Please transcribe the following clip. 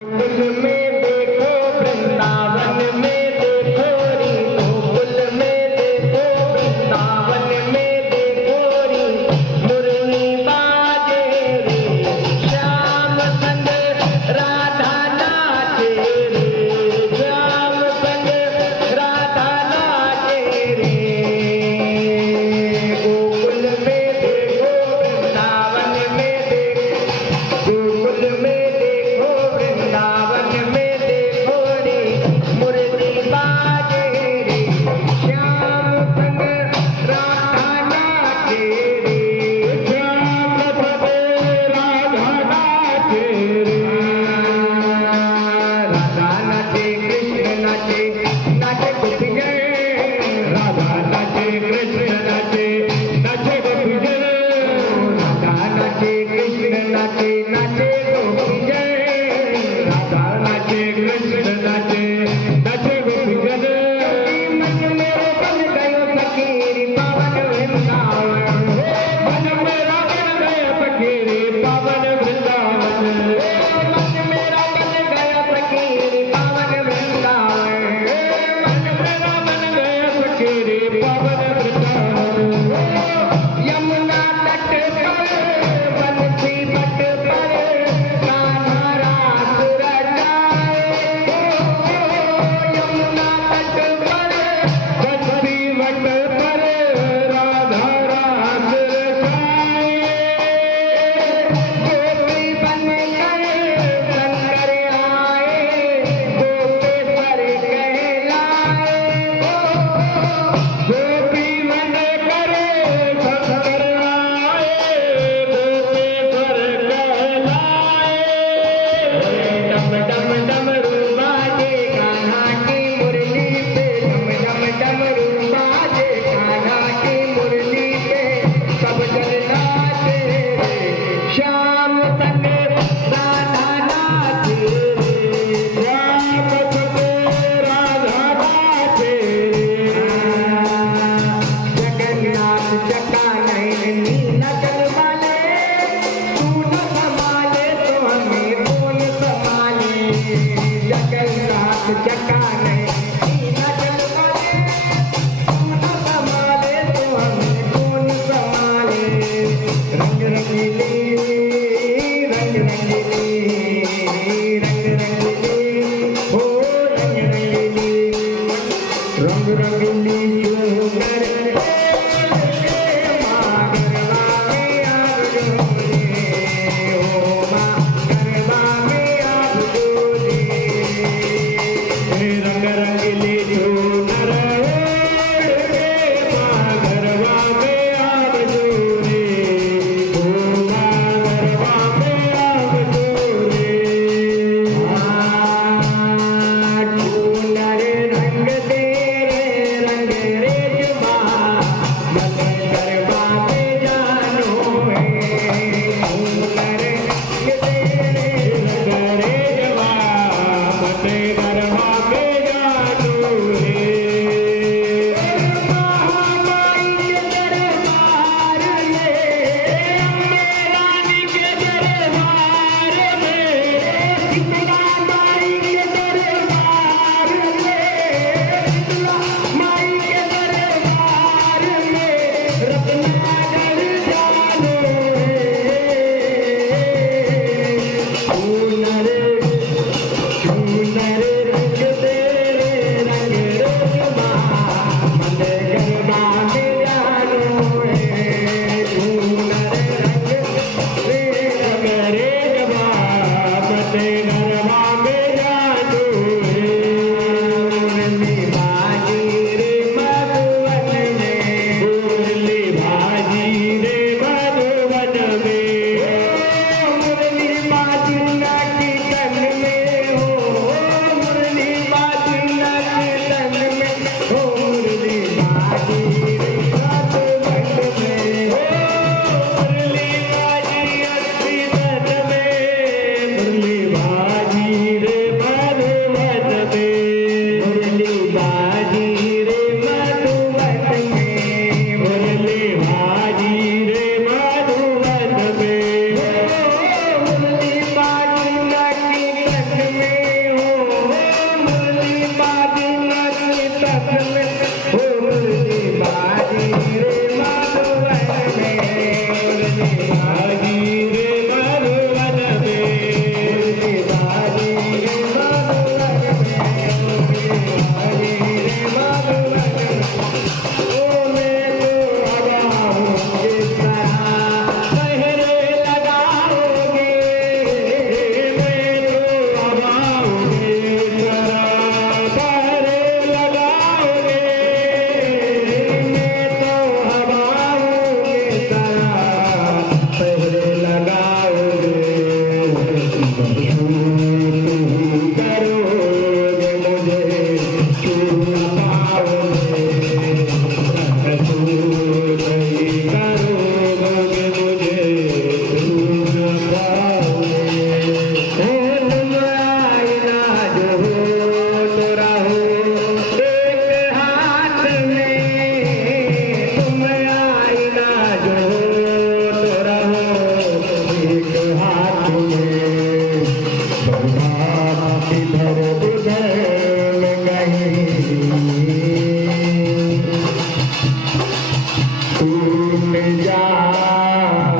गोकुल में देखो वृंदावन में देखो री गोकुल में देखो वृंदावन में देखो री मुरली बाजे रे श्याम संग राधा नाचे रे श्याम संग राधा नाचे रे गोकुल में देखो वृंदावन में देखो गोकुल में वृंदावन में देखो रे मुरली बाजे रे श्याम संग राधा नाचे रे श्याम संग राधा नाचे रे राधा नाचे कृष्ण नाचे नाचे गोपी जय राधा नाचे कृष्ण नाचे नाचे गोपी जय राधा नाचे कृष्ण नाचे नाचे गोपी जय राधा नाचे कृष्ण